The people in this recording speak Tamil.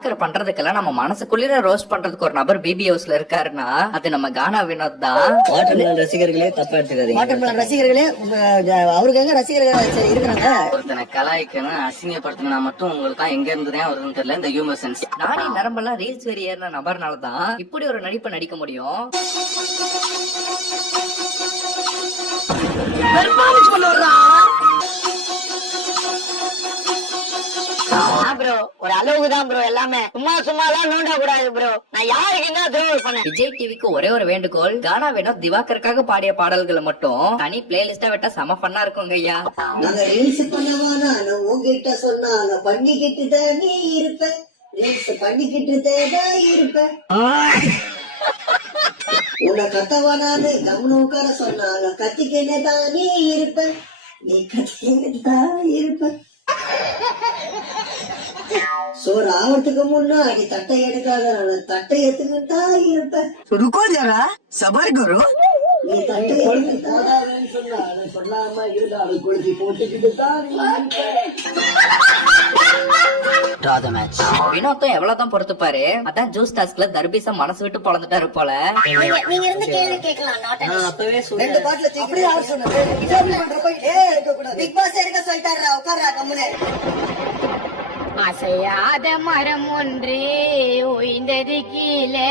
திவாகர் பண்றதுக்கெல்லாம் நம்ம மனசுக்குள்ளிர ரோஸ்ட் பண்றதுக்கு ஒரு நபர் பிபி ஹவுஸ்ல இருக்காருன்னா அது நம்ம கானா வினோத் தான். வாட்டர்மெலன் ரசிகர்களே தப்பா எடுத்துக்காதீங்க. வாட்டர்மெலன் ரசிகர்களே உங்க, அஹ், அவருக்கு எங்க ரசிகர்கள் இருக்கிறாங்க? ஒருத்தனை கலாய்க்கணும் அசிங்கப்படுத்தணும்னா மட்டும் உங்களுக்கு தான் எங்க இருந்து தான் வருதுன்னு தெரியல இந்த ஹியூமர் சென்ஸ் நானே நரம்பெல்லாம் ரீல்ஸ் வெறி ஏறின நபர்னால தான் இப்படி ஒரு நடிப்பை நடிக்க முடியும். ப்ரோ ஒரு அளவுக்கு தான் ப்ரோ எல்லாமே. சும்மா சும்மா எல்லாம் நோண்ட கூடாது ப்ரோ நான் யாருக்கு என்ன துரோகம் பண்ணேன்? விஜய் டிவிக்கு ஒரே ஒரு வேண்டுகோள் கானா வினோத் திவாகருக்காக பாடிய பாடல்களை மட்டும் தனி பிளேலிஸ்டா விட்டா செம ஃபன்னா இருக்குங்க ஐயா. நாங்க ரீல்ஸ் பண்ணவானா? நான் உங்ககிட்ட சொன்னா நான் பண்ணிக்கிட்டு தான் நீ இருப்ப. ரீல்ஸ் பண்ணிக்கிட்டு தான் இருப்ப. உன்னை கத்தவானான்னு கம்னு உட்கார சொன்னா நான் கத்திக்கினே தான் நீ இருப்ப. நீ கத்திக்கினே தான் இருப்ப. சோறு ஆகிறதுக்கு முன்னாடி தட்டை எடுக்காத தட்டை எடுத்துக்கிட்டா இருப்பேன். ருக்கோ ஜரா சபர் குரு. நீ தட்டை சொன்னா அதை சொல்லாம இருந்தா அதை கொடுத்து போட்டுக்கிட்டு தான் நீ இருப்ப வினோத்தும் எவ்வளவுதான் பொறுத்துப்பாரு அதான் ஜூஸ் டாஸ்க்ல தர்பீசா மனசு விட்டு பொழந்துட்டாரு போல. நீங்க இருந்து கேள்வி கேட்கலாம் நாட் அப்பவே சொன்னேன் ரெண்டு பாட்டில அப்படியே அவர் சொன்னாரு இன்டர்வியூ பண்றப்ப ஏ இருக்க கூடாது பிக் பாஸ் இருக்க சொல்லிட்டாரா உட்கார்றா கம்முனு. அசையாத மரம் ஒன்று ஓய்ந்தது கீழே.